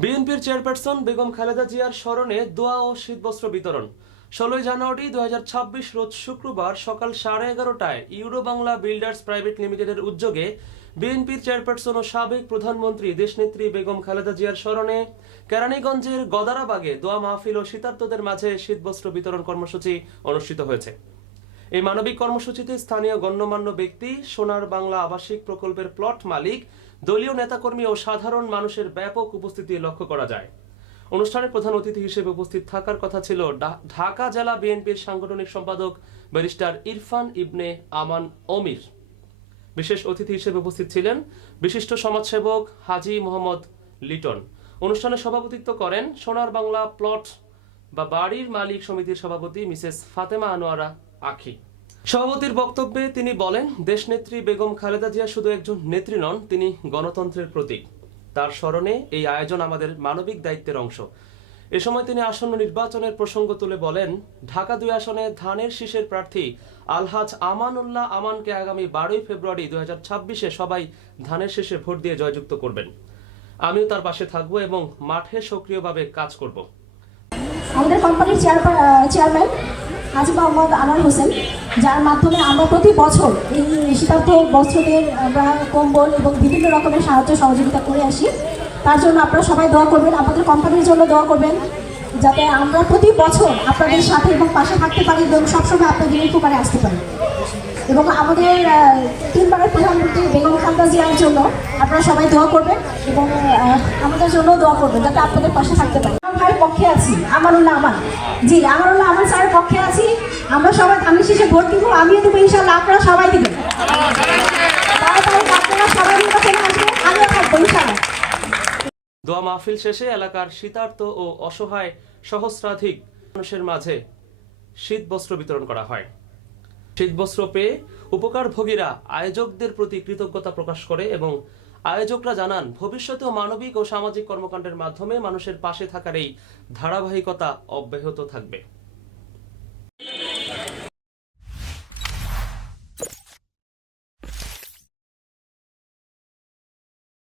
বিএনপির চেয়ারপারসন বেগম খালেদা জিয়ার স্মরণে দোয়া ও শীতবস্ত্র বিতরণ। ১৬ জানুয়ারি ২০২৬ রোজ শুক্রবার সকাল 11:30টায় ইউরো বাংলা বিল্ডার্স প্রাইভেট লিমিটেডের উদ্যোগে বিএনপির চেয়ারপারসন ও সাবেক প্রধানমন্ত্রী দেশনেত্রী বেগম খালেদা জিয়ার স্মরণে কেরানীগঞ্জের গদারাবাগে দোয়া মাহফিল ও শীতার্তদের মাঝে শীতবস্ত্র বিতরণ কর্মসূচি অনুষ্ঠিত হয়েছে। এই মানবিক কর্মসূচিতে স্থানীয় গণ্যমান্য ব্যক্তি, সোনার বাংলা আবাসিক প্রকল্পের প্লট মালিক, দলীয় নেতাকর্মী ও সাধারণ মানুষের ব্যাপক উপস্থিতি লক্ষ্য করা যায়। অনুষ্ঠানে প্রধান অতিথি হিসেবে উপস্থিত থাকার কথা ছিল ঢাকা জেলা বিএনপির সাংগঠনিক সম্পাদক ব্যারিস্টার ইরফান ইবনে আমান অমির। বিশেষ অতিথি হিসেবে উপস্থিত ছিলেন বিশিষ্ট সমাজসেবক হাজী মোহাম্মদ লিটন। অনুষ্ঠানে সভাপতিত্ব করেন সোনার বাংলা প্লট বা বাড়ির মালিক সমিতির সভাপতি মিসেস ফাতেমা আনোয়ারা আখি। সভাপতির বক্তব্যে তিনি বলেন, দেশনেত্রী বেগম খালেদা জিয়া শুধু একজন নেত্রী নন, তিনি গণতন্ত্রের প্রতীক। তার স্মরণে এই আয়োজন আমাদের মানবিক দায়িত্বের অংশ। এ সময় তিনি আসন্ন নির্বাচনের প্রসঙ্গ তুলে বলেন, ঢাকা ২ আসনে ধানের শীষের প্রার্থী আলহাজ আমানুল্লাহ আমানকে আগামী ১২ ফেব্রুয়ারি ২০২৬-এ সবাই ধানের শীষে ভোট দিয়ে জয়যুক্ত করবেন। আমিও তার পাশে থাকব এবং মাঠে সক্রিয়ভাবে কাজ করব। আমাদের কোম্পানির চেয়ারম্যান হাজী মোহাম্মদ আনোয়ার হোসেন, যার মাধ্যমে আমরা প্রতি বছর এই শীতার্থ বস্ত্রদের আমরা কম্বল এবং বিভিন্ন রকমের সাহায্য সহযোগিতা করে আসি। তার জন্য আপনারা সবাই দোয়া করবেন, আমাদের কোম্পানির জন্য দোয়া করবেন, যাতে আমরা প্রতি বছর আপনাদের সাথে এবং পাশে থাকতে পারি এবং সবসময় আপনাদের উপকারে আসতে পারি। এবং আমাদের 3বারের প্রধানমন্ত্রী বেগম খালেদা জিয়ার জন্য আপনারা সবাই দোয়া করবেন এবং আমাদের জন্য দোয়া করবেন, যাতে আপনাদের পাশে থাকতে পারি। আমার ভাইয়ের পক্ষে আছি, আমানুল্লাহ আমান, জি আমানুল্লাহ আমান স্যারের পক্ষে আছি। আমরা সবাই ধানের শীষে ভোট দিব, আমিও দেবো ইনশাআল্লাহ, আপনারা সবাই দিবেন। আপনারা সবাই নির্বাচনে আসবেন, আমিও থাকবো ইনশাআল্লাহ। দোয়া মাহফিল শেষে এলাকার শীতার্ত ও অসহায় সহস্রাধিক মানুষের মাঝে শীতবস্ত্র বিতরণ করা হয়। শীতবস্ত্র পেয়ে উপকারভোগীরা আয়োজকদের প্রতি কৃতজ্ঞতা প্রকাশ করে এবং আয়োজকরা জানান, ভবিষ্যতেও মানবিক ও সামাজিক কর্মকাণ্ডের মাধ্যমে মানুষের পাশে থাকার এই ধারাবাহিকতা অব্যাহত থাকবে।